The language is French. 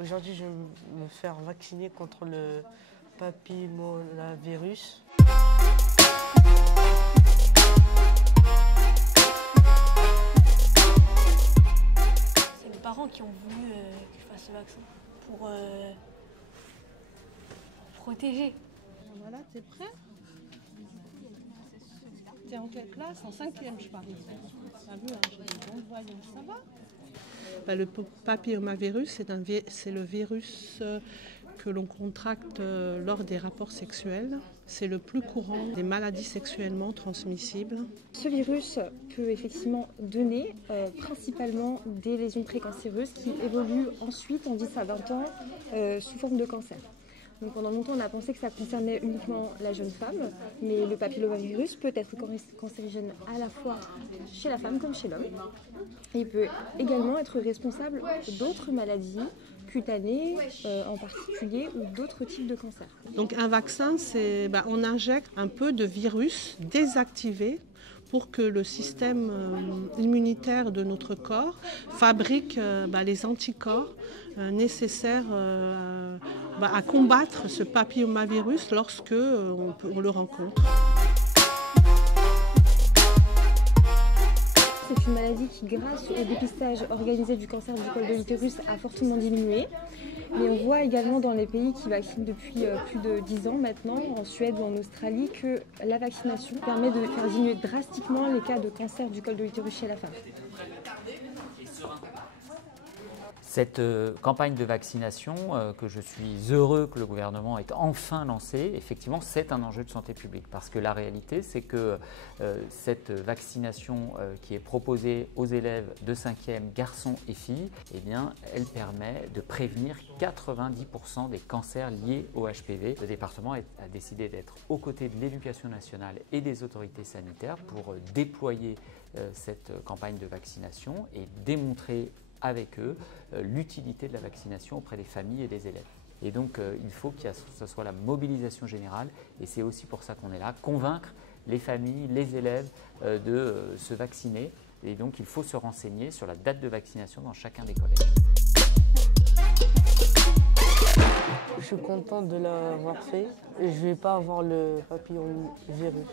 Aujourd'hui, je vais me faire vacciner contre le papillomavirus. C'est mes parents qui ont voulu que je fasse le vaccin pour protéger. Voilà, t'es prêt? T'es en quelle classe? En 5e, je parie. T'as vu, hein, j'ai des bons voyants, ça va? Le papillomavirus, c'est le virus que l'on contracte lors des rapports sexuels. C'est le plus courant des maladies sexuellement transmissibles. Ce virus peut effectivement donner principalement des lésions précancéreuses qui évoluent ensuite en 10 à 20 ans sous forme de cancer. Donc pendant longtemps, on a pensé que ça concernait uniquement la jeune femme, mais le papillomavirus peut être cancérigène à la fois chez la femme comme chez l'homme. Et il peut également être responsable d'autres maladies cutanées en particulier ou d'autres types de cancers. Donc un vaccin, c'est on injecte un peu de virus désactivé pour que le système immunitaire de notre corps fabrique les anticorps nécessaires à combattre ce papillomavirus lorsque on le rencontre. C'est une maladie qui, grâce au dépistage organisé du cancer du col de l'utérus, a fortement diminué. Mais on voit également dans les pays qui vaccinent depuis plus de 10 ans maintenant, en Suède ou en Australie, que la vaccination permet de faire diminuer drastiquement les cas de cancer du col de l'utérus chez la femme. Cette campagne de vaccination, que je suis heureux que le gouvernement ait enfin lancée, effectivement, c'est un enjeu de santé publique. Parce que la réalité, c'est que cette vaccination qui est proposée aux élèves de 5e, garçons et filles, eh bien, elle permet de prévenir 90% des cancers liés au HPV. Le département a décidé d'être aux côtés de l'éducation nationale et des autorités sanitaires pour déployer cette campagne de vaccination et démontrer avec eux l'utilité de la vaccination auprès des familles et des élèves. Et donc il faut que ce soit la mobilisation générale et c'est aussi pour ça qu'on est là, convaincre les familles, les élèves de se vacciner et donc il faut se renseigner sur la date de vaccination dans chacun des collèges. Je suis content de l'avoir fait et je ne vais pas avoir le papillomavirus.